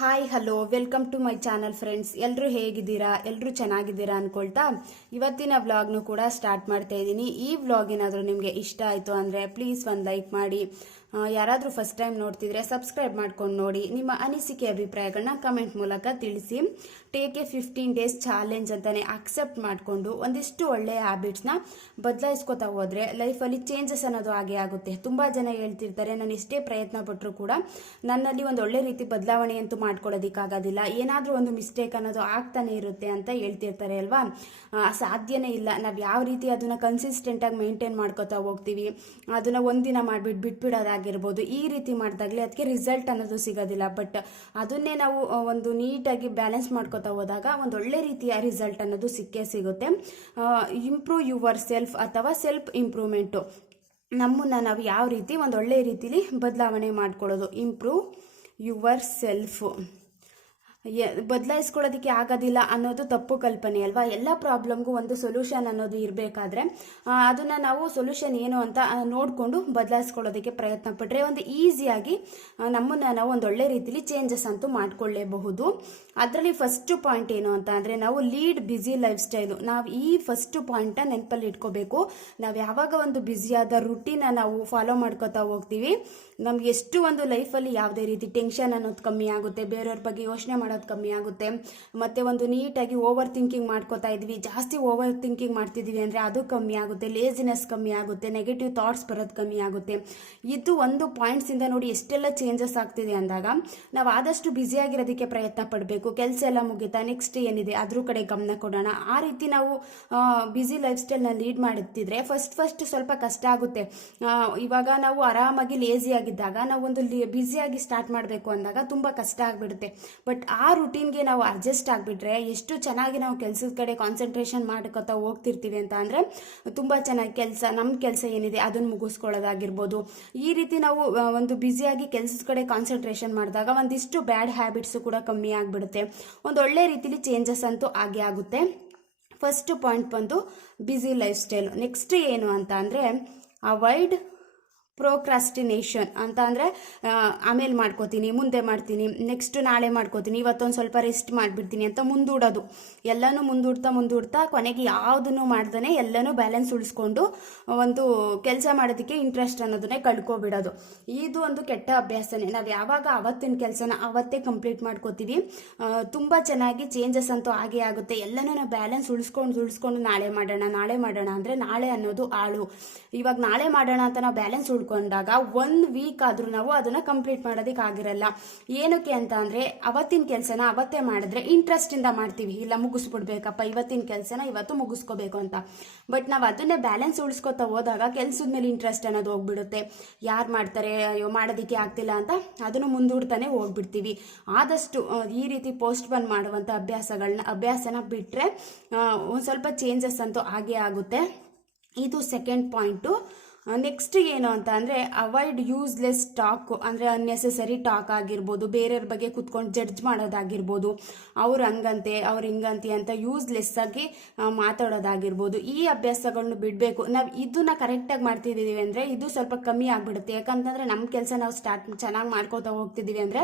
Hi hello welcome to my channel friends. ಎಲ್ಲರೂ ಹೇಗಿದ್ದೀರಾ? ಎಲ್ಲರೂ ಚೆನ್ನಾಗಿದ್ದೀರಾ ಅನ್ಕೊಳ್ತಾ ಇವತ್ತಿನ ವ್ಲಾಗ್ನು ಕೂಡ ಸ್ಟಾರ್ಟ್ ಮಾಡ್ತಾ ಇದ್ದೀನಿ. ಈ ವ್ಲಾಗ್ ಏನಾದರೂ ನಿಮಗೆ ಇಷ್ಟ ಆಯಿತು ಅಂದರೆ ಪ್ಲೀಸ್ ಒಂದು ಲೈಕ್ ಮಾಡಿ. ಯಾರಾದರೂ ಫಸ್ಟ್ ಟೈಮ್ ನೋಡ್ತಿದ್ರೆ ಸಬ್ಸ್ಕ್ರೈಬ್ ಮಾಡ್ಕೊಂಡು ನೋಡಿ. ನಿಮ್ಮ ಅನಿಸಿಕೆ ಅಭಿಪ್ರಾಯಗಳನ್ನ ಕಮೆಂಟ್ ಮೂಲಕ ತಿಳಿಸಿ. ಟೇಕ್ ಎ 15 ಡೇಸ್ ಚಾಲೆಂಜ್ ಅಂತಾನೆ ಅಕ್ಸೆಪ್ಟ್ ಮಾಡಿಕೊಂಡು ಒಂದಿಷ್ಟು ಒಳ್ಳೆಯ ಹ್ಯಾಬಿಟ್ಸ್ನ ಬದಲಾಯಿಸ್ಕೊತಾ ಹೋದ್ರೆ ಲೈಫಲ್ಲಿ ಚೇಂಜಸ್ ಅನ್ನೋದು ಹಾಗೆ ಆಗುತ್ತೆ. ತುಂಬ ಜನ ಹೇಳ್ತಿರ್ತಾರೆ, ನಾನು ಎಷ್ಟೇ ಪ್ರಯತ್ನ ಪಟ್ಟರು ಕೂಡ ನನ್ನಲ್ಲಿ ಒಂದು ಒಳ್ಳೆ ರೀತಿ ಬದಲಾವಣೆ ಅಂತೂ ಮಾಡ್ಕೊಳ್ಳೋದಕ್ಕಾಗೋದಿಲ್ಲ, ಏನಾದರೂ ಒಂದು ಮಿಸ್ಟೇಕ್ ಅನ್ನೋದು ಆಗ್ತಾನೆ ಇರುತ್ತೆ ಅಂತ ಹೇಳ್ತಿರ್ತಾರೆ ಅಲ್ವಾ. ಸಾಧ್ಯನೇ ಇಲ್ಲ. ನಾವು ಯಾವ ರೀತಿ ಅದನ್ನು ಕನ್ಸಿಸ್ಟೆಂಟಾಗಿ ಮೇಂಟೈನ್ ಮಾಡ್ಕೋತಾ ಹೋಗ್ತೀವಿ, ಅದನ್ನು ಒಂದಿನ ಮಾಡಿಬಿಟ್ಟು ಬಿಟ್ಬಿಡೋದಾಗಿರ್ಬೋದು, ಈ ರೀತಿ ಮಾಡಿದಾಗಲೇ ಅದಕ್ಕೆ ರಿಸಲ್ಟ್ ಅನ್ನೋದು ಸಿಗೋದಿಲ್ಲ. ಬಟ್ ಅದನ್ನೇ ನಾವು ಒಂದು ನೀಟಾಗಿ ಬ್ಯಾಲೆನ್ಸ್ ಮಾಡ್ಕೋತಾ ಹೋದಾಗ ಒಂದು ಒಳ್ಳೆ ರೀತಿಯ ರಿಸಲ್ಟ್ ಅನ್ನೋದು ಸಿಕ್ಕೇ ಸಿಗುತ್ತೆ. ಇಂಪ್ರೂವ್ ಯುವರ್ ಸೆಲ್ಫ್ ಅಥವಾ ಸೆಲ್ಫ್ ಇಂಪ್ರೂವ್ಮೆಂಟು, ನಮ್ಮನ್ನು ನಾವು ಯಾವ ರೀತಿ ಒಂದು ಒಳ್ಳೆ ರೀತಿಲಿ ಬದಲಾವಣೆ ಮಾಡ್ಕೊಳ್ಳೋದು. ಇಂಪ್ರೂವ್ ಯುವರ್ ಸೆಲ್ಫ್ ಬದಲಾಯಿಸ್ಕೊಳ್ಳೋದಕ್ಕೆ ಆಗೋದಿಲ್ಲ ಅನ್ನೋದು ತಪ್ಪು ಕಲ್ಪನೆ ಅಲ್ವಾ. ಎಲ್ಲ ಪ್ರಾಬ್ಲಮ್ಗೂ ಒಂದು ಸೊಲ್ಯೂಷನ್ ಅನ್ನೋದು ಇರಬೇಕಾದ್ರೆ ಅದನ್ನು ನಾವು ಸೊಲ್ಯೂಷನ್ ಏನು ಅಂತ ನೋಡಿಕೊಂಡು ಬದಲಾಯಿಸ್ಕೊಳ್ಳೋದಕ್ಕೆ ಪ್ರಯತ್ನ ಪಟ್ಟರೆ ಒಂದು ಈಸಿಯಾಗಿ ನಮ್ಮನ್ನು ನಾವು ಒಂದು ಒಳ್ಳೆ ರೀತಿಲಿ ಚೇಂಜಸ್ ಅಂತೂ ಮಾಡ್ಕೊಳ್ಳೇಬಹುದು. ಅದರಲ್ಲಿ ಫಸ್ಟ್ ಪಾಯಿಂಟ್ ಏನು ಅಂತ ಅಂದರೆ, ನಾವು ಲೀಡ್ ಬ್ಯುಸಿ ಲೈಫ್ ಸ್ಟೈಲು. ನಾವು ಈ ಫಸ್ಟ್ ಪಾಯಿಂಟನ್ನ ನೆನಪಲ್ಲಿ ಇಟ್ಕೋಬೇಕು. ನಾವು ಯಾವಾಗ ಒಂದು ಬ್ಯುಸಿಯಾದ ರುಟೀನ ನಾವು ಫಾಲೋ ಮಾಡ್ಕೋತಾ ಹೋಗ್ತೀವಿ, ನಮ್ಗೆ ಎಷ್ಟು ಒಂದು ಲೈಫಲ್ಲಿ ಯಾವುದೇ ರೀತಿ ಟೆನ್ಷನ್ ಅನ್ನೋದು ಕಮ್ಮಿ ಆಗುತ್ತೆ, ಬೇರೆಯವ್ರ ಬಗ್ಗೆ ಯೋಚನೆ ಮಾಡೋದು ಕಮ್ಮಿ ಆಗುತ್ತೆ, ಮತ್ತು ಒಂದು ನೀಟಾಗಿ ಓವರ್ ಥಿಂಕಿಂಗ್ ಮಾಡ್ಕೋತಾ ಇದ್ವಿ, ಜಾಸ್ತಿ ಓವರ್ ಥಿಂಕಿಂಗ್ ಮಾಡ್ತಿದ್ದೀವಿ ಅಂದರೆ ಅದು ಕಮ್ಮಿ ಆಗುತ್ತೆ, ಲೇಜಿನೆಸ್ ಕಮ್ಮಿ ಆಗುತ್ತೆ, ನೆಗೆಟಿವ್ ಥಾಟ್ಸ್ ಬರೋದು ಕಮ್ಮಿ ಆಗುತ್ತೆ. ಇದು ಒಂದು ಪಾಯಿಂಟ್ಸಿಂದ ನೋಡಿ ಎಷ್ಟೆಲ್ಲ ಚೇಂಜಸ್ ಆಗ್ತಿದೆ ಅಂದಾಗ ನಾವು ಆದಷ್ಟು ಬ್ಯುಸಿಯಾಗಿರೋದಕ್ಕೆ ಪ್ರಯತ್ನ ಪಡಬೇಕು. ಕೆಲಸ ಎಲ್ಲ ಮುಗಿತಾ, ನೆಕ್ಸ್ಟ್ ಏನಿದೆ ಅದ್ರ ಕಡೆ ಗಮನ ಕೊಡೋಣ. ಆ ರೀತಿ ನಾವು ಬ್ಯುಸಿ ಲೈಫ್ ಸ್ಟೈಲ್ನ ಲೀಡ್ ಮಾಡುತ್ತಿದ್ರೆ ಫಸ್ಟ್ ಸ್ವಲ್ಪ ಕಷ್ಟ ಆಗುತ್ತೆ. ಇವಾಗ ನಾವು ಆರಾಮಾಗಿ ಲೇಜಿ ಆಗಿದ್ದಾಗ ನಾವು ಒಂದು ಬ್ಯುಸಿಯಾಗಿ ಸ್ಟಾರ್ಟ್ ಮಾಡಬೇಕು ಅಂದಾಗ ತುಂಬ ಕಷ್ಟ ಆಗಿಬಿಡುತ್ತೆ. ಬಟ್ ಆ ರುಟೀನ್ಗೆ ನಾವು ಅಡ್ಜಸ್ಟ್ ಆಗಿಬಿಟ್ರೆ ಎಷ್ಟು ಚೆನ್ನಾಗಿ ನಾವು ಕೆಲಸದ ಕಡೆ ಕಾನ್ಸಂಟ್ರೇಷನ್ ಮಾಡ್ಕೊತಾ ಹೋಗ್ತಿರ್ತೀವಿ ಅಂತ ಅಂದರೆ ತುಂಬ ಚೆನ್ನಾಗಿ ನಮ್ಮ ಕೆಲಸ ಏನಿದೆ ಅದನ್ನು ಮುಗಿಸ್ಕೊಳ್ಳೋದಾಗಿರ್ಬೋದು. ಈ ರೀತಿ ನಾವು ಒಂದು ಬ್ಯುಸಿಯಾಗಿ ಕೆಲಸದ ಕಡೆ ಕಾನ್ಸಂಟ್ರೇಷನ್ ಮಾಡಿದಾಗ ಒಂದಿಷ್ಟು ಬ್ಯಾಡ್ ಹ್ಯಾಬಿಟ್ಸು ಕೂಡ ಕಮ್ಮಿ ಆಗಿಬಿಡುತ್ತೆ. ಒಂದು ಒಳ್ಳೆ ರೀತಿಲಿ ಚೇಂಜಸ್ ಅಂತೂ ಆಗೇ ಆಗುತ್ತೆ. ಫಸ್ಟ್ ಪಾಯಿಂಟ್ ಬಂದು ಬ್ಯುಸಿ ಲೈಫ್ ಸ್ಟೈಲು. ನೆಕ್ಸ್ಟ್ ಏನು ಅಂತ ಅಂದರೆ, ಅವಾಯ್ಡ್ ಪ್ರೋಕ್ರಾಸ್ಟಿನೇಷನ್ ಅಂತ ಅಂದರೆ ಆಮೇಲೆ ಮಾಡ್ಕೋತೀನಿ, ಮುಂದೆ ಮಾಡ್ತೀನಿ, ನೆಕ್ಸ್ಟ್ ನಾಳೆ ಮಾಡ್ಕೋತೀನಿ, ಇವತ್ತೊಂದು ಸ್ವಲ್ಪ ರೆಸ್ಟ್ ಮಾಡಿಬಿಡ್ತೀನಿ ಅಂತ ಮುಂದೂಡೋದು. ಎಲ್ಲನೂ ಮುಂದೂಡ್ತಾ ಕೊನೆಗೆ ಯಾವುದನ್ನು ಮಾಡ್ದೇ ಎಲ್ಲನೂ ಬ್ಯಾಲೆನ್ಸ್ ಉಳಿಸ್ಕೊಂಡು ಒಂದು ಕೆಲಸ ಮಾಡೋದಕ್ಕೆ ಇಂಟ್ರೆಸ್ಟ್ ಅನ್ನೋದನ್ನೇ ಕಳ್ಕೊಬಿಡೋದು. ಇದು ಒಂದು ಕೆಟ್ಟ ಅಭ್ಯಾಸನೇ. ನಾವು ಯಾವಾಗ ಅವತ್ತಿನ ಕೆಲಸನ ಅವತ್ತೇ ಕಂಪ್ಲೀಟ್ ಮಾಡ್ಕೋತೀವಿ, ತುಂಬ ಚೆನ್ನಾಗಿ ಚೇಂಜಸ್ ಅಂತೂ ಆಗೇ ಆಗುತ್ತೆ. ಎಲ್ಲನೂ ನಾವು ಬ್ಯಾಲೆನ್ಸ್ ಉಳಿಸ್ಕೊಂಡು ನಾಳೆ ಮಾಡೋಣ ಅಂದರೆ ನಾಳೆ ಅನ್ನೋದು ಆಳು. ಇವಾಗ ನಾಳೆ ಮಾಡೋಣ ಅಂತ ನಾವು ಬ್ಯಾಲೆನ್ಸ್ ಕೊಂಡಾಗ 1 ವೀಕ್ ಆದ್ರೂ ನಾವು ಅದನ್ನ ಕಂಪ್ಲೀಟ್ ಮಾಡೋದಕ್ಕೆ ಆಗಿರಲ್ಲ. ಏನಕ್ಕೆ ಅಂತ ಅಂದ್ರೆ, ಅವತ್ತಿನ ಕೆಲಸನ ಅವತ್ತೇ ಮಾಡಿದ್ರೆ ಇಂಟ್ರೆಸ್ಟ್ ಇಂದ ಮಾಡ್ತೀವಿ, ಇಲ್ಲ ಮುಗಿಸ್ಬಿಡ್ಬೇಕಪ್ಪ ಇವತ್ತಿನ ಕೆಲಸನ ಇವತ್ತು ಮುಗಿಸ್ಕೋಬೇಕು ಅಂತ. ಬಟ್ ನಾವು ಅದನ್ನೇ ಬ್ಯಾಲೆನ್ಸ್ ಉಳಿಸ್ಕೊತಾ ಹೋದಾಗ ಕೆಲಸದ ಮೇಲೆ ಇಂಟ್ರೆಸ್ಟ್ ಅನ್ನೋದು ಹೋಗ್ಬಿಡುತ್ತೆ. ಯಾರು ಮಾಡ್ತಾರೆ, ಅಯ್ಯೋ ಮಾಡೋದಕ್ಕೆ ಆಗ್ತಿಲ್ಲ ಅಂತ ಅದನ್ನು ಮುಂದೂಡ್ತಾನೆ ಹೋಗ್ಬಿಡ್ತೀವಿ. ಆದಷ್ಟು ಈ ರೀತಿ ಪೋಸ್ಟ್ ಪೋನ್ ಮಾಡುವಂಥ ಅಭ್ಯಾಸನ ಬಿಟ್ಟರೆ ಒಂದು ಸ್ವಲ್ಪ ಚೇಂಜಸ್ ಅಂತೂ ಆಗೇ ಆಗುತ್ತೆ. ಇದು ಸೆಕೆಂಡ್ ಪಾಯಿಂಟು. ನೆಕ್ಸ್ಟ್ ಏನು ಅಂತ ಅಂದರೆ, ಅವಾಯ್ಡ್ ಯೂಸ್ಲೆಸ್ ಟಾಕ್. ಅಂದರೆ ಅನ್ನೆಸೆಸರಿ ಟಾಕ್ ಆಗಿರ್ಬೋದು, ಬೇರೆಯವ್ರ ಬಗ್ಗೆ ಕೂತ್ಕೊಂಡು ಜಡ್ಜ್ ಮಾಡೋದಾಗಿರ್ಬೋದು, ಅವ್ರು ಹಂಗಂತೆ ಅವ್ರು ಹಿಂಗಂತೆ ಅಂತ ಯೂಸ್ಲೆಸ್ ಆಗಿ ಮಾತಾಡೋದಾಗಿರ್ಬೋದು. ಈ ಅಭ್ಯಾಸಗಳನ್ನ ಬಿಡಬೇಕು. ನಾವು ಇದನ್ನ ಕರೆಕ್ಟಾಗಿ ಮಾಡ್ತಿದ್ದೀವಿ ಅಂದರೆ ಇದು ಸ್ವಲ್ಪ ಕಮ್ಮಿ ಆಗಿಬಿಡುತ್ತೆ. ಯಾಕಂತಂದರೆ ನಮ್ಮ ಕೆಲಸ ನಾವು ಚೆನ್ನಾಗಿ ಮಾಡ್ಕೋತಾ ಹೋಗ್ತಿದ್ದೀವಿ ಅಂದರೆ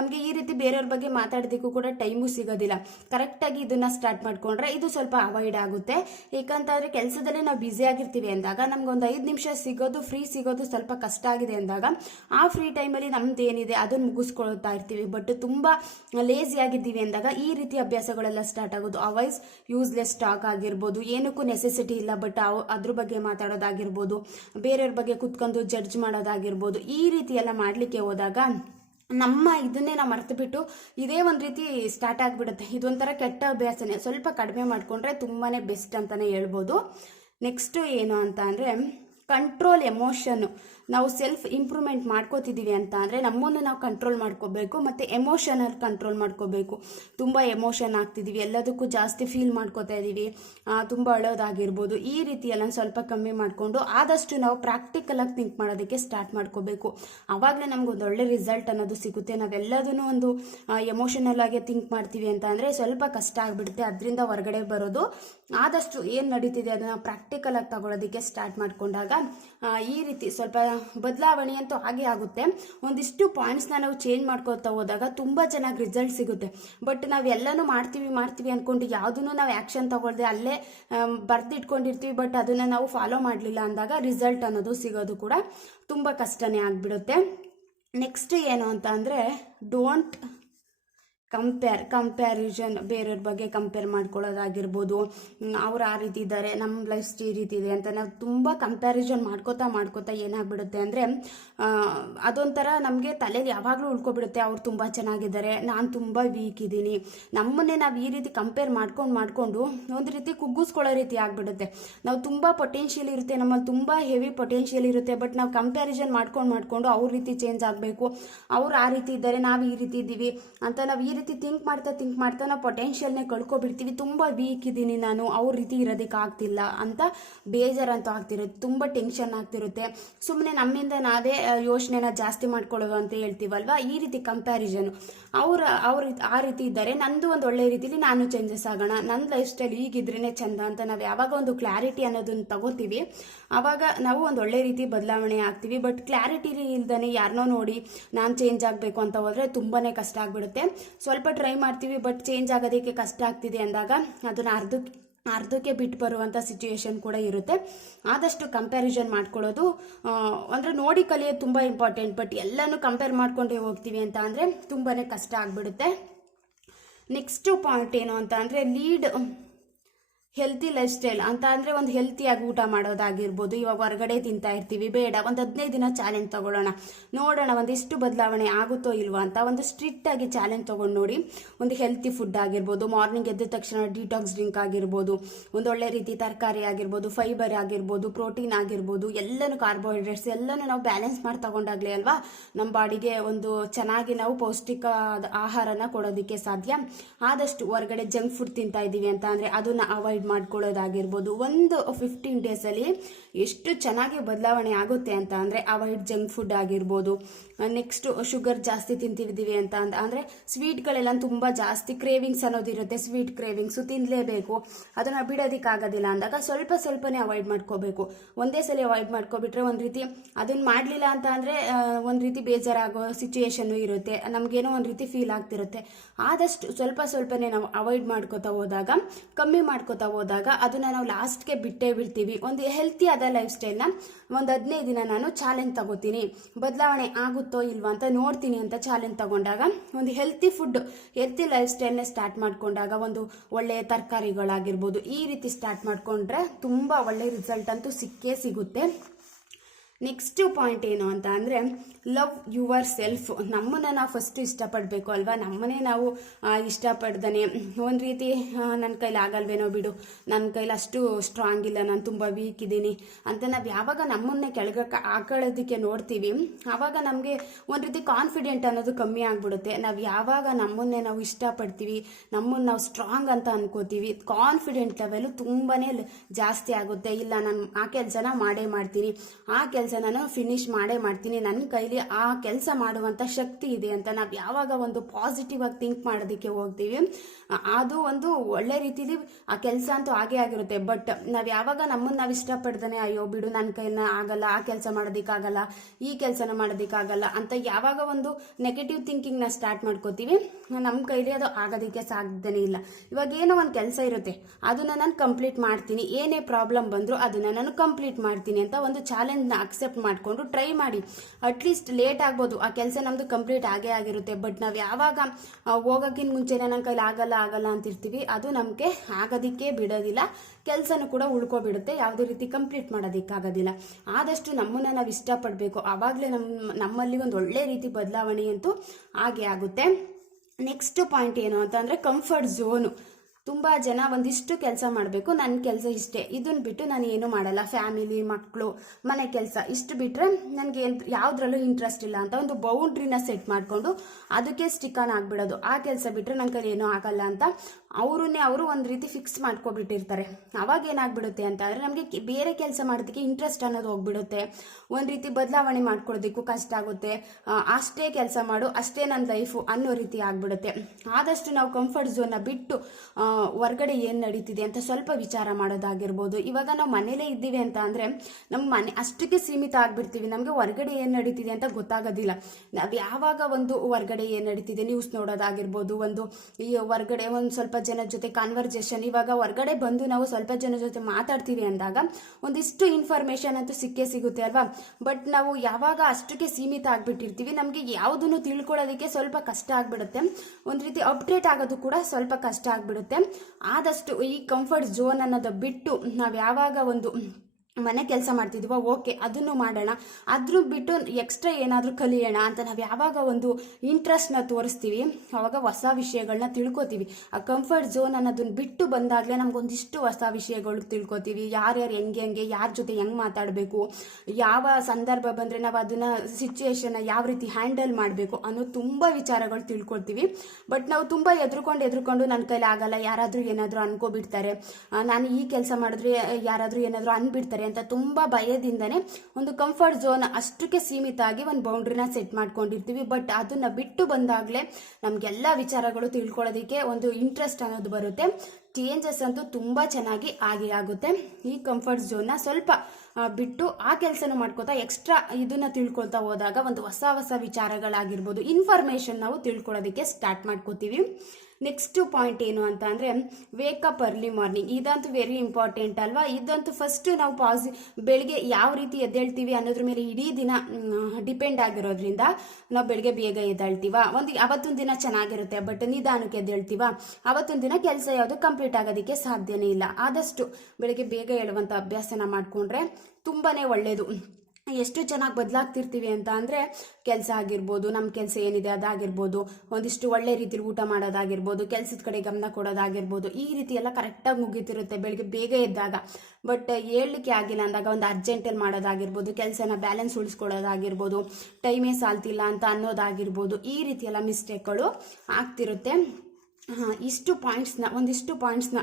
ನಮಗೆ ಈ ರೀತಿ ಬೇರೆಯವ್ರ ಬಗ್ಗೆ ಮಾತಾಡೋದಕ್ಕೂ ಕೂಡ ಟೈಮು ಸಿಗೋದಿಲ್ಲ. ಕರೆಕ್ಟಾಗಿ ಇದನ್ನು ಸ್ಟಾರ್ಟ್ ಮಾಡಿಕೊಂಡ್ರೆ ಇದು ಸ್ವಲ್ಪ ಅವಾಯ್ಡ್ ಆಗುತ್ತೆ. ಯಾಕಂತಂದರೆ ಕೆಲಸದಲ್ಲೇ ನಾವು ಬ್ಯುಸಿ ಆಗಿರ್ತೀವಿ ಅಂದಾಗ ನಮ್ಗೊಂದು 5 ನಿಮಿಷ ಫ್ರೀ ಸಿಗೋದು ಸ್ವಲ್ಪ ಕಷ್ಟ ಆಗಿದೆ ಅಂದಾಗ ಆ ಫ್ರೀ ಟೈಮಲ್ಲಿ ನಮ್ದು ಏನಿದೆ ಅದನ್ನು ಮುಗಿಸ್ಕೊಳ್ತಾ ಇರ್ತೀವಿ. ಬಟ್ ತುಂಬ ಲೇಜಿ ಆಗಿದ್ದೀವಿ ಅಂದಾಗ ಈ ರೀತಿ ಅಭ್ಯಾಸಗಳೆಲ್ಲ ಸ್ಟಾರ್ಟ್ ಆಗೋದು. ಅವಾಯ್ಸ್ ಯೂಸ್ಲೆಸ್ ಟಾಕ್ ಆಗಿರ್ಬೋದು, ಏನಕ್ಕೂ ನೆಸೆಸಿಟಿ ಇಲ್ಲ ಬಟ್ ಅದ್ರ ಬಗ್ಗೆ ಮಾತಾಡೋದಾಗಿರ್ಬೋದು, ಬೇರೆಯವ್ರ ಬಗ್ಗೆ ಕುತ್ಕೊಂಡು ಜಡ್ಜ್ ಮಾಡೋದಾಗಿರ್ಬೋದು. ಈ ರೀತಿ ಎಲ್ಲ ಮಾಡಲಿಕ್ಕೆ ಹೋದಾಗ ನಮ್ಮ ಇದನ್ನೇ ನಾವು ಮರೆತು ಬಿಟ್ಟು ಇದೇ ಒಂದು ರೀತಿ ಸ್ಟಾರ್ಟ್ ಆಗಿಬಿಡುತ್ತೆ. ಇದೊಂಥರ ಕೆಟ್ಟ ಅಭ್ಯಾಸನೇ. ಸ್ವಲ್ಪ ಕಡಿಮೆ ಮಾಡಿಕೊಂಡ್ರೆ ತುಂಬಾ ಬೆಸ್ಟ್ ಅಂತಲೇ ಹೇಳ್ಬೋದು. ನೆಕ್ಸ್ಟು ಏನು ಅಂತ ಅಂದರೆ, ಕಂಟ್ರೋಲ್ ಎಮೋಷನ್ನು. ನಾವು ಸೆಲ್ಫ್ ಇಂಪ್ರೂವ್ಮೆಂಟ್ ಮಾಡ್ಕೋತಿದ್ದೀವಿ ಅಂತ ಅಂದರೆ ನಮ್ಮನ್ನು ನಾವು ಕಂಟ್ರೋಲ್ ಮಾಡ್ಕೋಬೇಕು, ಮತ್ತು ಎಮೋಷನಲ್ಲಿ ಕಂಟ್ರೋಲ್ ಮಾಡ್ಕೋಬೇಕು. ತುಂಬ ಎಮೋಷನ್ ಆಗ್ತಿದ್ದೀವಿ, ಎಲ್ಲದಕ್ಕೂ ಜಾಸ್ತಿ ಫೀಲ್ ಮಾಡ್ಕೋತಾ ಇದ್ದೀವಿ, ತುಂಬ ಅಳೋದಾಗಿರ್ಬೋದು. ಈ ರೀತಿ ಎಲ್ಲ ಸ್ವಲ್ಪ ಕಮ್ಮಿ ಮಾಡಿಕೊಂಡು ಆದಷ್ಟು ನಾವು ಪ್ರಾಕ್ಟಿಕಲಾಗಿ ಥಿಂಕ್ ಮಾಡೋದಕ್ಕೆ ಸ್ಟಾರ್ಟ್ ಮಾಡ್ಕೋಬೇಕು. ಆವಾಗಲೇ ನಮಗೊಂದು ಒಳ್ಳೆ ರಿಸಲ್ಟ್ ಅನ್ನೋದು ಸಿಗುತ್ತೆ. ನಾವೆಲ್ಲದನ್ನು ಒಂದು ಎಮೋಷನಲ್ ಆಗಿ ಥಿಂಕ್ ಮಾಡ್ತೀವಿ ಅಂತ ಅಂದರೆ ಸ್ವಲ್ಪ ಕಷ್ಟ ಆಗಿಬಿಡುತ್ತೆ ಅದರಿಂದ ಹೊರಗಡೆ ಬರೋದು. ಆದಷ್ಟು ಏನು ನಡೀತಿದೆ ಅದನ್ನು ಪ್ರಾಕ್ಟಿಕಲಾಗಿ ತಗೊಳ್ಳೋದಕ್ಕೆ ಸ್ಟಾರ್ಟ್ ಮಾಡಿಕೊಂಡಾಗ ಈ ರೀತಿ ಸ್ವಲ್ಪ ಬದಲಾವಣೆ ಅಂತೂ ಹಾಗೆ ಆಗುತ್ತೆ. ಒಂದಿಷ್ಟು ಪಾಯಿಂಟ್ಸ್ನ ನಾವು ಚೇಂಜ್ ಮಾಡ್ಕೊತಾ ಹೋದಾಗ ತುಂಬ ಚೆನ್ನಾಗಿ ರಿಸಲ್ಟ್ ಸಿಗುತ್ತೆ. ಬಟ್ ನಾವು ಎಲ್ಲನೂ ಮಾಡ್ತೀವಿ ಅಂದ್ಕೊಂಡು ಯಾವುದನ್ನು ನಾವು ಆ್ಯಕ್ಷನ್ ತಗೊಳ್ದೆ ಅಲ್ಲೇ ಬರೆದಿಟ್ಕೊಂಡಿರ್ತೀವಿ, ಬಟ್ ಅದನ್ನು ನಾವು ಫಾಲೋ ಮಾಡಲಿಲ್ಲ ಅಂದಾಗ ರಿಸಲ್ಟ್ ಅನ್ನೋದು ಸಿಗೋದು ಕೂಡ ತುಂಬ ಕಷ್ಟನೇ ಆಗಿಬಿಡುತ್ತೆ. ನೆಕ್ಸ್ಟ್ ಏನು ಅಂತ ಅಂದರೆ ಡೋಂಟ್ ಕಂಪ್ಯಾರಿಸನ್, ಬೇರೆಯವ್ರ ಬಗ್ಗೆ ಕಂಪೇರ್ ಮಾಡ್ಕೊಳ್ಳೋದಾಗಿರ್ಬೋದು. ಅವ್ರು ಆ ರೀತಿ ಇದ್ದಾರೆ, ನಮ್ಮ ಲೈಫ್ ಸ್ಟೈಲ್ ಈ ರೀತಿ ಇದೆ ಅಂತ ನಾವು ತುಂಬ ಕಂಪ್ಯಾರಿಸನ್ ಮಾಡ್ಕೋತಾ ಏನಾಗ್ಬಿಡುತ್ತೆ ಅಂದರೆ ಅದೊಂಥರ ನಮಗೆ ತಲೆಯಲ್ಲಿ ಯಾವಾಗಲೂ ಉಳ್ಕೊಬಿಡುತ್ತೆ. ಅವ್ರು ತುಂಬ ಚೆನ್ನಾಗಿದ್ದಾರೆ, ನಾನು ತುಂಬ ವೀಕ್ ಇದ್ದೀನಿ. ನಮ್ಮನ್ನೇ ನಾವು ಈ ರೀತಿ ಕಂಪೇರ್ ಮಾಡ್ಕೊಂಡು ಒಂದು ರೀತಿ ಕುಗ್ಗಿಸ್ಕೊಳ್ಳೋ ರೀತಿ ಆಗಿಬಿಡುತ್ತೆ. ನಾವು ತುಂಬ ಪೊಟೆನ್ಷಿಯಲ್ ಇರುತ್ತೆ, ನಮ್ಮಲ್ಲಿ ತುಂಬ ಹೆವಿ ಪೊಟೆನ್ಷಿಯಲ್ ಇರುತ್ತೆ, ಬಟ್ ನಾವು ಕಂಪ್ಯಾರಿಸನ್ ಮಾಡ್ಕೊಂಡು ಅವ್ರ ರೀತಿ ಚೇಂಜ್ ಆಗಬೇಕು, ಅವ್ರು ಆ ರೀತಿ ಇದ್ದಾರೆ, ನಾವು ಈ ರೀತಿ ಇದ್ದೀವಿ ಅಂತ ನಾವು ಈ ರೀತಿ ಥಿಂಕ್ ಮಾಡ್ತಾ ನಾವು ಪೊಟೆನ್ಷಿಯಲ್ನೇ ಕಳ್ಕೊಬಿಡ್ತೀವಿ. ತುಂಬ ವೀಕ್ ಇದ್ದೀನಿ ನಾನು, ಅವ್ರ ರೀತಿ ಇರೋದಕ್ಕೆ ಆಗ್ತಿಲ್ಲ ಅಂತ ಬೇಜಾರಂತೂ ಆಗ್ತಿರುತ್ತೆ, ತುಂಬ ಟೆನ್ಷನ್ ಆಗ್ತಿರುತ್ತೆ. ಸುಮ್ಮನೆ ನಮ್ಮಿಂದ ನಾವೇ ಯೋಚನೆನ ಜಾಸ್ತಿ ಮಾಡ್ಕೊಳ್ಳೋದು ಅಂತ ಹೇಳ್ತೀವಲ್ವ, ಈ ರೀತಿ ಕಂಪ್ಯಾರಿಸನ್. ಅವ್ರು ಆ ರೀತಿ ಇದ್ದಾರೆ, ನಂದು ಒಂದು ಒಳ್ಳೆ ರೀತಿಲಿ ನಾನು ಚೇಂಜಸ್ ಆಗೋಣ, ನನ್ನ ಲೈಫ್ ಸ್ಟೈಲ್ ಈಗಿದ್ರೇ ಚಂದ ಅಂತ ನಾವು ಯಾವಾಗ ಒಂದು ಕ್ಲಾರಿಟಿ ಅನ್ನೋದನ್ನ ತಗೋತೀವಿ, ಆವಾಗ ನಾವು ಒಂದು ಒಳ್ಳೆ ರೀತಿ ಬದಲಾವಣೆ ಆಗ್ತೀವಿ. ಬಟ್ ಕ್ಲಾರಿಟಿ ಇಲ್ದೇ ಯಾರನ್ನೋ ನೋಡಿ ನಾನು ಚೇಂಜ್ ಆಗಬೇಕು ಅಂತ ಹೋದರೆ ತುಂಬಾ ಕಷ್ಟ ಆಗಿಬಿಡುತ್ತೆ. ಸ್ವಲ್ಪ ಟ್ರೈ ಮಾಡ್ತೀವಿ, ಬಟ್ ಚೇಂಜ್ ಆಗೋದಕ್ಕೆ ಕಷ್ಟ ಆಗ್ತಿದೆ ಅಂದಾಗ ಅದನ್ನು ಅರ್ಧಕ್ಕೆ ಬಿಟ್ಟು ಬರುವಂಥ ಸಿಚುವೇಶನ್ ಕೂಡ ಇರುತ್ತೆ. ಆದಷ್ಟು ಕಂಪ್ಯಾರಿಸನ್ ಮಾಡ್ಕೊಳ್ಳೋದು ಅಂದರೆ ನೋಡಿ ಕಲಿಯೋದು ತುಂಬ ಇಂಪಾರ್ಟೆಂಟ್. ಬಟ್ ಎಲ್ಲನೂ ಕಂಪೇರ್ ಮಾಡ್ಕೊಂಡೇ ಹೋಗ್ತೀವಿ ಅಂತ ಅಂದರೆ ತುಂಬಾ ಕಷ್ಟ ಆಗಿಬಿಡುತ್ತೆ. ನೆಕ್ಸ್ಟ್ ಪಾಯಿಂಟ್ ಏನು ಅಂತ ಅಂದರೆ ಲೀಡ್ ಹೆಲ್ತಿ ಲೈಫ್ ಸ್ಟೈಲ್ ಅಂತ ಅಂದರೆ ಒಂದು ಹೆಲ್ತಿಯಾಗಿ ಊಟ ಮಾಡೋದಾಗಿರ್ಬೋದು. ಇವಾಗ ಹೊರಗಡೆ ತಿಂತಾ ಇರ್ತೀವಿ, ಬೇಡ ಒಂದು 15 ದಿನ ಚಾಲೆಂಜ್ ತಗೊಳ್ಳೋಣ, ನೋಡೋಣ ಒಂದಿಷ್ಟು ಬದಲಾವಣೆ ಆಗುತ್ತೋ ಇಲ್ವಾ ಅಂತ ಒಂದು ಸ್ಟ್ರಿಕ್ಟಾಗಿ ಚಾಲೆಂಜ್ ತೊಗೊಂಡು ನೋಡಿ. ಒಂದು ಹೆಲ್ತಿ ಫುಡ್ ಆಗಿರ್ಬೋದು, ಮಾರ್ನಿಂಗ್ ಎದ್ದ ತಕ್ಷಣ ಡಿಟಾಕ್ಸ್ ಡ್ರಿಂಕ್ ಆಗಿರ್ಬೋದು, ಒಂದೊಳ್ಳೆ ರೀತಿ ತರಕಾರಿ ಆಗಿರ್ಬೋದು, ಫೈಬರ್ ಆಗಿರ್ಬೋದು, ಪ್ರೋಟೀನ್ ಆಗಿರ್ಬೋದು, ಎಲ್ಲನೂ ಕಾರ್ಬೋಹೈಡ್ರೇಟ್ಸ್ ಎಲ್ಲನೂ ನಾವು ಬ್ಯಾಲೆನ್ಸ್ ಮಾಡಿ ತಗೊಂಡಾಗಲೇ ಅಲ್ವಾ ನಮ್ಮ ಬಾಡಿಗೆ ಒಂದು ಚೆನ್ನಾಗಿ ನಾವು ಪೌಷ್ಟಿಕ ಆಹಾರನ ಕೊಡೋದಕ್ಕೆ ಸಾಧ್ಯ. ಆದಷ್ಟು ಹೊರಗಡೆ ಜಂಕ್ ಫುಡ್ ತಿಂತಾ ಇದ್ದೀವಿ ಅಂತ ಅಂದರೆ ಅದನ್ನು ಅವಾಯ್ಡ್ ಮಾಡ್ಕೊಳ್ಳೋದಾಗಿರ್ಬೋದು. ಒಂದು 15 ಡೇಸಲ್ಲಿ ಎಷ್ಟು ಚೆನ್ನಾಗಿ ಬದಲಾವಣೆ ಆಗುತ್ತೆ ಅಂತ ಅಂದರೆ ಅವಾಯ್ಡ್ ಜಂಕ್ ಫುಡ್ ಆಗಿರ್ಬೋದು. ನೆಕ್ಸ್ಟ್ ಶುಗರ್ ಜಾಸ್ತಿ ತಿಂತಿದ್ದೀವಿ ಅಂತ ಅಂದರೆ ಸ್ವೀಟ್ಗಳೆಲ್ಲ ತುಂಬ ಜಾಸ್ತಿ ಕ್ರೇವಿಂಗ್ಸ್ ಅನ್ನೋದಿರುತ್ತೆ, ಸ್ವೀಟ್ ಕ್ರೇವಿಂಗ್ಸು ತಿನ್ನಲೇಬೇಕು, ಅದನ್ನು ಬಿಡೋದಕ್ಕಾಗೋದಿಲ್ಲ ಅಂದಾಗ ಸ್ವಲ್ಪನೇ ಅವಾಯ್ಡ್ ಮಾಡ್ಕೋಬೇಕು. ಒಂದೇ ಸಲ ಅವಾಯ್ಡ್ ಮಾಡ್ಕೊಬಿಟ್ರೆ ಒಂದು ರೀತಿ ಅದನ್ನು ಮಾಡಲಿಲ್ಲ ಅಂತ ಅಂದರೆ ಒಂದು ರೀತಿ ಬೇಜಾರಾಗೋ ಸಿಚುಯೇಷನ್ನು ಇರುತ್ತೆ, ನಮಗೇನೋ ಒಂದು ರೀತಿ ಫೀಲ್ ಆಗ್ತಿರುತ್ತೆ. ಆದಷ್ಟು ಸ್ವಲ್ಪನೇ ನಾವು ಅವಾಯ್ಡ್ ಮಾಡ್ಕೋತಾ ಹೋದಾಗ, ಕಮ್ಮಿ ಮಾಡ್ಕೋತಾ ಹೋದಾಗ ಅದನ್ನು ನಾವು ಲಾಸ್ಟ್ಗೆ ಬಿಟ್ಟೇ ಬಿಡ್ತೀವಿ. ಒಂದು ಹೆಲ್ತಿ ಆದ ಲೈಫ್ ಸ್ಟೈಲ್ನ ಒಂದು 15 ದಿನ ನಾನು ಚಾಲೆಂಜ್ ತಗೋತೀನಿ, ಬದಲಾವಣೆ ಆಗುತ್ತೋ ಇಲ್ವಾ ಅಂತ ನೋಡ್ತೀನಿ ಅಂತ ಚಾಲೆಂಜ್ ತಗೊಂಡಾಗ ಒಂದು ಹೆಲ್ತಿ ಲೈಫ್ ಸ್ಟೈಲ್ನೇ ಸ್ಟಾರ್ಟ್ ಮಾಡ್ಕೊಂಡಾಗ ಒಂದು ಒಳ್ಳೆಯ ತರಕಾರಿಗಳಾಗಿರ್ಬೋದು ಈ ರೀತಿ ಸ್ಟಾರ್ಟ್ ಮಾಡಿಕೊಂಡ್ರೆ ತುಂಬ ಒಳ್ಳೆ ರಿಸಲ್ಟ್ ಅಂತೂ ಸಿಗುತ್ತೆ. ನೆಕ್ಸ್ಟ್ ಪಾಯಿಂಟ್ ಏನು ಅಂತ ಅಂದರೆ ಲವ್ ಯುವರ್ ಸೆಲ್ಫ್. ನಮ್ಮನ್ನು ನಾವು ಫಸ್ಟು ಇಷ್ಟಪಡಬೇಕು ಅಲ್ವಾ. ನಮ್ಮನ್ನೇ ನಾವು ಇಷ್ಟಪಡ್ದೇ ಒಂದು ರೀತಿ ನನ್ನ ಕೈಲಿ ಆಗಲ್ವೇನೋ ಬಿಡು, ನನ್ನ ಕೈಲಿ ಅಷ್ಟು ಸ್ಟ್ರಾಂಗ್ ಇಲ್ಲ, ನಾನು ತುಂಬ ವೀಕ್ ಇದ್ದೀನಿ ಅಂತ ನಾವು ಯಾವಾಗ ನಮ್ಮನ್ನೇ ಕೆಳಗಕ್ಕೆ ಹಾಕೊಳ್ಳೋದಕ್ಕೆ ನೋಡ್ತೀವಿ, ಆವಾಗ ನಮಗೆ ಒಂದು ರೀತಿ ಕಾನ್ಫಿಡೆಂಟ್ ಅನ್ನೋದು ಕಮ್ಮಿ ಆಗಿಬಿಡುತ್ತೆ. ನಾವು ಯಾವಾಗ ನಮ್ಮನ್ನೇ ನಾವು ಇಷ್ಟಪಡ್ತೀವಿ, ನಮ್ಮನ್ನು ನಾವು ಸ್ಟ್ರಾಂಗ್ ಅಂತ ಅನ್ಕೋತೀವಿ, ಕಾನ್ಫಿಡೆಂಟ್ ಲೆವೆಲು ತುಂಬಾ ಜಾಸ್ತಿ ಆಗುತ್ತೆ. ಇಲ್ಲ ನಾನು ಆ ಕೆಲಸನ ಮಾಡೇ ಮಾಡ್ತೀನಿ, ಆ ಕೆಲಸ ನಾನು ಫಿನಿಶ್ ಮಾಡೇ ಮಾಡ್ತೀನಿ, ನನ್ನ ಕೈಲಿ ಆ ಕೆಲಸ ಮಾಡುವಂಥ ಶಕ್ತಿ ಇದೆ ಅಂತ ನಾವು ಯಾವಾಗ ಒಂದು ಪಾಸಿಟಿವ್ ಆಗಿ ಥಿಂಕ್ ಮಾಡೋದಕ್ಕೆ ಹೋಗ್ತೀವಿ, ಅದು ಒಂದು ಒಳ್ಳೆ ರೀತಿಲಿ ಆ ಕೆಲಸ ಅಂತೂ ಆಗೇ ಆಗಿರುತ್ತೆ. ಬಟ್ ನಾವು ಯಾವಾಗ ನಮ್ಮನ್ನು ನಾವು ಇಷ್ಟಪಡ್ದೇ ಅಯ್ಯೋ ಬಿಡು ನನ್ನ ಕೈನ ಆಗಲ್ಲ, ಆ ಕೆಲಸ ಮಾಡೋದಕ್ಕಾಗಲ್ಲ, ಈ ಕೆಲಸನ ಮಾಡೋದಕ್ಕಾಗಲ್ಲ ಅಂತ ಯಾವಾಗ ಒಂದು ನೆಗೆಟಿವ್ ಥಿಂಕಿಂಗ್ನ ಸ್ಟಾರ್ಟ್ ಮಾಡ್ಕೋತೀವಿ, ನಮ್ಮ ಕೈಲಿ ಅದು ಆಗೋದಕ್ಕೆ ಸಾಧ್ಯನೇ ಇಲ್ಲ. ಇವಾಗ ಏನೋ ಒಂದು ಕೆಲಸ ಇರುತ್ತೆ, ಅದನ್ನು ನಾನು ಕಂಪ್ಲೀಟ್ ಮಾಡ್ತೀನಿ, ಏನೇ ಪ್ರಾಬ್ಲಮ್ ಬಂದರೂ ಅದನ್ನು ನಾನು ಕಂಪ್ಲೀಟ್ ಮಾಡ್ತೀನಿ ಅಂತ ಒಂದು ಚಾಲೆಂಜ್ನ ಅಕ್ಸೆಪ್ಟ್ ಮಾಡಿಕೊಂಡು ಟ್ರೈ ಮಾಡಿ. ಅಟ್ಲೀಸ್ಟ್ ಲೇಟ್ ಆಗ್ಬೋದು, ಆ ಕೆಲಸ ನಮ್ಮದು ಕಂಪ್ಲೀಟ್ ಆಗೇ ಆಗಿರುತ್ತೆ. ಬಟ್ ನಾವು ಯಾವಾಗ ಹೋಗೋಕ್ಕಿಂತ ಮುಂಚೆನೇ ನನ್ನ ಕೈಲಿ ಆಗಲ್ಲ ಅಂತಿರ್ತೀವಿ, ಅದು ನಮಗೆ ಆಗೋದಕ್ಕೆ ಬಿಡೋದಿಲ್ಲ, ಕೆಲಸನೂ ಕೂಡ ಉಳ್ಕೊಬಿಡುತ್ತೆ, ಯಾವುದೇ ರೀತಿ ಕಂಪ್ಲೀಟ್ ಮಾಡೋದಕ್ಕಾಗೋದಿಲ್ಲ. ಆದಷ್ಟು ನಮ್ಮನ್ನು ನಾವು ಇಷ್ಟಪಡಬೇಕು, ಆವಾಗಲೇ ನಮ್ಮಲ್ಲಿ ಒಂದು ಒಳ್ಳೆ ರೀತಿ ಬದಲಾವಣೆ ಅಂತೂ ಆಗೇ ಆಗುತ್ತೆ. ನೆಕ್ಸ್ಟ್ ಪಾಯಿಂಟ್ ಏನು ಅಂತ ಅಂದರೆ ಕಂಫರ್ಟ್ ಝೋನು. ತುಂಬ ಜನ ಒಂದಿಷ್ಟು ಕೆಲಸ ಮಾಡಬೇಕು, ನನ್ನ ಕೆಲಸ ಇಷ್ಟೇ, ಇದನ್ನು ಬಿಟ್ಟು ನಾನು ಏನು ಮಾಡಲ್ಲ, ಫ್ಯಾಮಿಲಿ ಮಕ್ಕಳು ಮನೆ ಕೆಲಸ ಇಷ್ಟು ಬಿಟ್ಟರೆ ನನಗೆ ಯಾವುದ್ರಲ್ಲೂ ಇಂಟ್ರೆಸ್ಟ್ ಇಲ್ಲ ಅಂತ ಒಂದು ಬೌಂಡ್ರಿನ ಸೆಟ್ ಮಾಡಿಕೊಂಡು ಅದಕ್ಕೆ ಸ್ಟಿಕ್ ಆನ್ ಆಗಿಬಿಡೋದು. ಆ ಕೆಲಸ ಬಿಟ್ಟರೆ ನನ್ನ ಕೈಲಿ ಏನೂ ಆಗಲ್ಲ ಅಂತ ಅವರು ಒಂದು ರೀತಿ ಫಿಕ್ಸ್ ಮಾಡ್ಕೊಬಿಟ್ಟಿರ್ತಾರೆ. ಅವಾಗ ಏನಾಗ್ಬಿಡುತ್ತೆ ಅಂತ ಅಂದರೆ ನಮಗೆ ಬೇರೆ ಕೆಲಸ ಮಾಡೋದಕ್ಕೆ ಇಂಟ್ರೆಸ್ಟ್ ಅನ್ನೋದು ಹೋಗ್ಬಿಡುತ್ತೆ, ಒಂದು ರೀತಿ ಬದಲಾವಣೆ ಮಾಡ್ಕೊಳ್ಳೋದಕ್ಕೂ ಕಷ್ಟ ಆಗುತ್ತೆ, ಅಷ್ಟೇ ಕೆಲಸ ಮಾಡು ಅಷ್ಟೇ ನನ್ನ ಲೈಫು ಅನ್ನೋ ರೀತಿ ಆಗ್ಬಿಡುತ್ತೆ. ಆದಷ್ಟು ನಾವು ಕಂಫರ್ಟ್ ಝೋನ್ನ ಬಿಟ್ಟು ಹೊರ್ಗಡೆ ಏನು ನಡೀತಿದೆ ಅಂತ ಸ್ವಲ್ಪ ವಿಚಾರ ಮಾಡೋದಾಗಿರ್ಬೋದು. ಇವಾಗ ನಾವು ಮನೇಲೇ ಇದ್ದೀವಿ ಅಂತ ಅಂದರೆ ನಮ್ಮ ಮನೆ ಅಷ್ಟಕ್ಕೆ ಸೀಮಿತ ಆಗಿಬಿಡ್ತೀವಿ, ನಮಗೆ ಹೊರ್ಗಡೆ ಏನು ನಡೀತಿದೆ ಅಂತ ಗೊತ್ತಾಗೋದಿಲ್ಲ. ನಾವು ಯಾವಾಗ ಒಂದು ಹೊರ್ಗಡೆ ಏನು ನಡೀತಿದೆ ನ್ಯೂಸ್ ನೋಡೋದಾಗಿರ್ಬೋದು, ಒಂದು ಈ ಹೊರ್ಗಡೆ ಒಂದು ಸ್ವಲ್ಪ ಜನದ ಜೊತೆ ಕಾನ್ವರ್ಜೇಷನ್, ಇವಾಗ ಹೊರ್ಗಡೆ ಬಂದು ನಾವು ಸ್ವಲ್ಪ ಜನ ಜೊತೆ ಮಾತಾಡ್ತೀವಿ ಅಂದಾಗ ಒಂದಿಷ್ಟು ಇನ್ಫಾರ್ಮೇಷನ್ ಅಂತೂ ಸಿಕ್ಕೇ ಸಿಗುತ್ತೆ ಅಲ್ವಾ. ಬಟ್ ನಾವು ಯಾವಾಗ ಅಷ್ಟಕ್ಕೆ ಸೀಮಿತ ಆಗಿಬಿಟ್ಟಿರ್ತೀವಿ, ನಮಗೆ ಯಾವುದನ್ನು ತಿಳ್ಕೊಳ್ಳೋದಕ್ಕೆ ಸ್ವಲ್ಪ ಕಷ್ಟ ಆಗಿಬಿಡುತ್ತೆ, ಒಂದು ರೀತಿ ಅಪ್ಡೇಟ್ ಆಗೋದು ಕೂಡ ಸ್ವಲ್ಪ ಕಷ್ಟ ಆಗಿಬಿಡುತ್ತೆ. ಆದಷ್ಟು ಈ ಕಂಫರ್ಟ್ ಝೋನ್ ಅನ್ನೋದು ಬಿಟ್ಟು ನಾವು ಯಾವಾಗ ಒಂದು ಮನೆ ಕೆಲಸ ಮಾಡ್ತಿದ್ವೋ ಓಕೆ ಅದನ್ನು ಮಾಡೋಣ, ಅದ್ರ ಬಿಟ್ಟು ಎಕ್ಸ್ಟ್ರಾ ಏನಾದರೂ ಕಲಿಯೋಣ ಅಂತ ನಾವು ಯಾವಾಗ ಒಂದು ಇಂಟ್ರೆಸ್ಟ್ನ ತೋರಿಸ್ತೀವಿ ಆವಾಗ ಹೊಸ ವಿಷಯಗಳನ್ನ ತಿಳ್ಕೊತೀವಿ. ಆ ಕಂಫರ್ಟ್ ಝೋನ್ ಅನ್ನೋದನ್ನ ಬಿಟ್ಟು ಬಂದಾಗಲೇ ನಮಗೊಂದಿಷ್ಟು ಹೊಸ ವಿಷಯಗಳು ತಿಳ್ಕೊತೀವಿ. ಯಾರ್ಯಾರು ಹೆಂಗೆ ಯಾರ ಜೊತೆ ಹೆಂಗೆ ಮಾತಾಡಬೇಕು, ಯಾವ ಸಂದರ್ಭ ಬಂದರೆ ನಾವು ಅದನ್ನು ಸಿಚುವೇಶನ್ನ ಯಾವ ರೀತಿ ಹ್ಯಾಂಡಲ್ ಮಾಡಬೇಕು ಅನ್ನೋ ತುಂಬ ವಿಚಾರಗಳು ತಿಳ್ಕೊಳ್ತೀವಿ. ಬಟ್ ನಾವು ತುಂಬ ಎದ್ರುಕೊಂಡು ನನ್ನ ಕೈಲಿ ಆಗಲ್ಲ, ಯಾರಾದರೂ ಏನಾದರೂ ಅನ್ಕೋಬಿಡ್ತಾರೆ, ನಾನು ಈ ಕೆಲಸ ಮಾಡಿದ್ರೆ ಯಾರಾದರೂ ಏನಾದರೂ ಅಂದ್ಬಿಡ್ತಾರೆ ಅಂತ ತುಂಬ ಭಯದಿಂದನೇ ಒಂದು ಕಂಫರ್ಟ್ ಝೋನ್ ಅಷ್ಟಕ್ಕೆ ಸೀಮಿತ ಆಗಿ ಒಂದು ಬೌಂಡ್ರಿನ ಸೆಟ್ ಮಾಡ್ಕೊಂಡಿರ್ತೀವಿ. ಬಟ್ ಅದನ್ನ ಬಿಟ್ಟು ಬಂದಾಗಲೇ ನಮಗೆಲ್ಲ ವಿಚಾರಗಳು ತಿಳ್ಕೊಳ್ಳೋದಕ್ಕೆ ಒಂದು ಇಂಟ್ರೆಸ್ಟ್ ಅನ್ನೋದು ಬರುತ್ತೆ. ಚೇಂಜಸ್ ಅಂತೂ ತುಂಬ ಚೆನ್ನಾಗಿ ಆಗುತ್ತೆ. ಈ ಕಂಫರ್ಟ್ ಝೋನ್ನ ಸ್ವಲ್ಪ ಬಿಟ್ಟು ಆ ಕೆಲಸನ ಮಾಡ್ಕೋತಾ ಎಕ್ಸ್ಟ್ರಾ ಇದನ್ನ ತಿಳ್ಕೊಳ್ತಾ ಹೋದಾಗ ಒಂದು ಹೊಸ ವಿಚಾರಗಳಾಗಿರ್ಬೋದು, ಇನ್ಫಾರ್ಮೇಷನ್ ನಾವು ತಿಳ್ಕೊಳ್ಳೋದಕ್ಕೆ ಸ್ಟಾರ್ಟ್ ಮಾಡ್ಕೋತೀವಿ. ನೆಕ್ಸ್ಟ್ ಪಾಯಿಂಟ್ ಏನು ಅಂತ ಅಂದರೆ ವೇಕಪ್ ಅರ್ಲಿ ಮಾರ್ನಿಂಗ್. ಇದಂತೂ ವೆರಿ ಇಂಪಾರ್ಟೆಂಟ್ ಅಲ್ವಾ. ಇದಂತೂ ಫಸ್ಟ್ ನಾವು ಬೆಳಿಗ್ಗೆ ಯಾವ ರೀತಿ ಎದ್ದೇಳ್ತೀವಿ ಅನ್ನೋದ್ರ ಮೇಲೆ ಇಡೀ ದಿನ ಡಿಪೆಂಡ್ ಆಗಿರೋದ್ರಿಂದ ನಾವು ಬೆಳಿಗ್ಗೆ ಬೇಗ ಎದ್ದೇಳ್ತೀವ, ಅವತ್ತೊಂದು ದಿನ ಚೆನ್ನಾಗಿರುತ್ತೆ. ಬಟ್ ನಿಧಾನಕ್ಕೆ ಎದ್ದೇಳ್ತೀವ, ಅವತ್ತೊಂದು ದಿನ ಕೆಲಸ ಯಾವುದು ಕಂಪ್ಲೀಟ್ ಆಗೋದಕ್ಕೆ ಸಾಧ್ಯನೇ ಇಲ್ಲ. ಆದಷ್ಟು ಬೆಳಿಗ್ಗೆ ಬೇಗ ಹೇಳುವಂಥ ಅಭ್ಯಾಸನ ಮಾಡಿಕೊಂಡ್ರೆ ತುಂಬಾನೇ ಒಳ್ಳೆಯದು. ಎಷ್ಟು ಚೆನ್ನಾಗಿ ಬದಲಾಗ್ತಿರ್ತೀವಿ ಅಂತ ಅಂದರೆ ಕೆಲಸ ಆಗಿರ್ಬೋದು, ನಮ್ಮ ಕೆಲಸ ಏನಿದೆ ಅದಾಗಿರ್ಬೋದು, ಒಂದಿಷ್ಟು ಒಳ್ಳೆ ರೀತಿಲಿ ಊಟ ಮಾಡೋದಾಗಿರ್ಬೋದು, ಕೆಲಸದ ಕಡೆ ಗಮನ ಕೊಡೋದಾಗಿರ್ಬೋದು, ಈ ರೀತಿ ಎಲ್ಲ ಕರೆಕ್ಟಾಗಿ ಮುಗೀತಿರುತ್ತೆ ಬೆಳಿಗ್ಗೆ ಬೇಗ ಎದ್ದಾಗ. ಬಟ್ ಹೇಳಲಿಕ್ಕೆ ಆಗಿಲ್ಲ ಅಂದಾಗ ಒಂದು ಅರ್ಜೆಂಟಲ್ಲಿ ಮಾಡೋದಾಗಿರ್ಬೋದು, ಕೆಲಸನ ಬ್ಯಾಲೆನ್ಸ್ ಉಳಿಸ್ಕೊಳ್ಳೋದಾಗಿರ್ಬೋದು, ಟೈಮೇ ಸಾಲ್ತಿಲ್ಲ ಅಂತ ಅನ್ನೋದಾಗಿರ್ಬೋದು, ಈ ರೀತಿ ಎಲ್ಲ ಮಿಸ್ಟೇಕ್ಗಳು ಆಗ್ತಿರುತ್ತೆ. ಒಂದಿಷ್ಟು ಪಾಯಿಂಟ್ಸ್ನ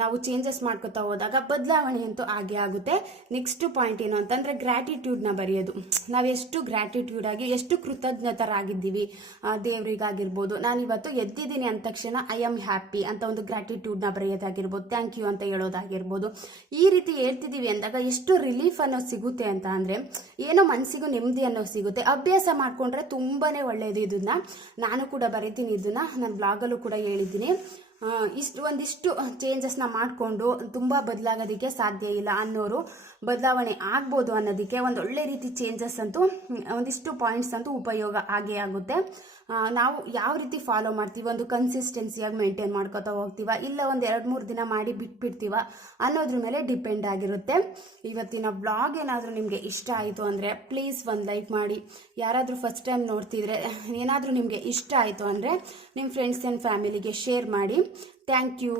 ನಾವು ಚೇಂಜಸ್ ಮಾಡ್ಕೊತಾ ಹೋದಾಗ ಬದಲಾವಣೆ ಅಂತೂ ಆಗುತ್ತೆ. ನೆಕ್ಸ್ಟ್ ಪಾಯಿಂಟ್ ಏನು ಅಂತಂದರೆ ಗ್ರ್ಯಾಟಿಟ್ಯೂಡ್ನ ಬರೆಯೋದು. ನಾವು ಎಷ್ಟು ಗ್ರ್ಯಾಟಿಟ್ಯೂಡ್ ಆಗಿ ಎಷ್ಟು ಕೃತಜ್ಞತರಾಗಿದ್ದೀವಿ ದೇವರಿಗಾಗಿರ್ಬೋದು. ನಾನಿವತ್ತು ಎದ್ದಿದ್ದೀನಿ ಅಂದ ತಕ್ಷಣ ಐ ಆಮ್ ಹ್ಯಾಪಿ ಅಂತ ಒಂದು ಗ್ರ್ಯಾಟಿಟ್ಯೂಡ್ನ ಬರೆಯೋದಾಗಿರ್ಬೋದು, ಥ್ಯಾಂಕ್ ಯು ಅಂತ ಹೇಳೋದಾಗಿರ್ಬೋದು. ಈ ರೀತಿ ಹೇಳ್ತಿದ್ದೀವಿ ಅಂದಾಗ ಎಷ್ಟು ರಿಲೀಫ್ ಅನ್ನೋದು ಸಿಗುತ್ತೆ ಅಂತ ಅಂದರೆ ಏನೋ ಮನಸ್ಸಿಗೂ ನೆಮ್ಮದಿ ಅನ್ನೋದು ಸಿಗುತ್ತೆ. ಅಭ್ಯಾಸ ಮಾಡಿಕೊಂಡ್ರೆ ತುಂಬಾ ಒಳ್ಳೆಯದು. ಇದನ್ನ ನಾನು ಕೂಡ ಬರೀತೀನಿ, ಇದನ್ನ ನನ್ನ ಬ್ಲಾಗಲ್ಲೂ ಕೂಡ ಹೇಳಿದ್ದೀನಿ. ಒಂದಿಷ್ಟು ಚೇಂಜಸ್ನ ಮಾಡಿಕೊಂಡು ತುಂಬ ಬದಲಾಗೋದಕ್ಕೆ ಸಾಧ್ಯ ಇಲ್ಲ ಅನ್ನೋರು ಬದಲಾವಣೆ ಆಗ್ಬೋದು ಅನ್ನೋದಕ್ಕೆ ಒಂದು ಒಳ್ಳೆ ರೀತಿ ಚೇಂಜಸ್ ಅಂತೂ ಒಂದಿಷ್ಟು ಪಾಯಿಂಟ್ಸ್ ಅಂತೂ ಉಪಯೋಗ ಆಗುತ್ತೆ. ನಾವು ಯಾವ ರೀತಿ ಫಾಲೋ ಮಾಡ್ತೀವಿ, ಒಂದು ಕನ್ಸಿಸ್ಟೆನ್ಸಿಯಾಗಿ ಮೇಂಟೈನ್ ಮಾಡ್ಕೊತಾ ಹೋಗ್ತೀವ, ಇಲ್ಲ ಒಂದು 2-3 ದಿನ ಮಾಡಿ ಬಿಟ್ಬಿಡ್ತೀವ ಅನ್ನೋದ್ರ ಮೇಲೆ ಡಿಪೆಂಡ್ ಆಗಿರುತ್ತೆ. ಇವತ್ತಿನ ಬ್ಲಾಗ್ ಏನಾದರೂ ನಿಮಗೆ ಇಷ್ಟ ಆಯಿತು ಅಂದರೆ ಪ್ಲೀಸ್ ಒಂದು ಲೈಕ್ ಮಾಡಿ. ಯಾರಾದರೂ ಫಸ್ಟ್ ಟೈಮ್ ನೋಡ್ತಿದ್ರೆ ಏನಾದರೂ ನಿಮಗೆ ಇಷ್ಟ ಆಯಿತು ಅಂದರೆ ನಿಮ್ಮ ಫ್ರೆಂಡ್ಸ್ ಆ್ಯಂಡ್ ಫ್ಯಾಮಿಲಿಗೆ ಶೇರ್ ಮಾಡಿ. Thank you.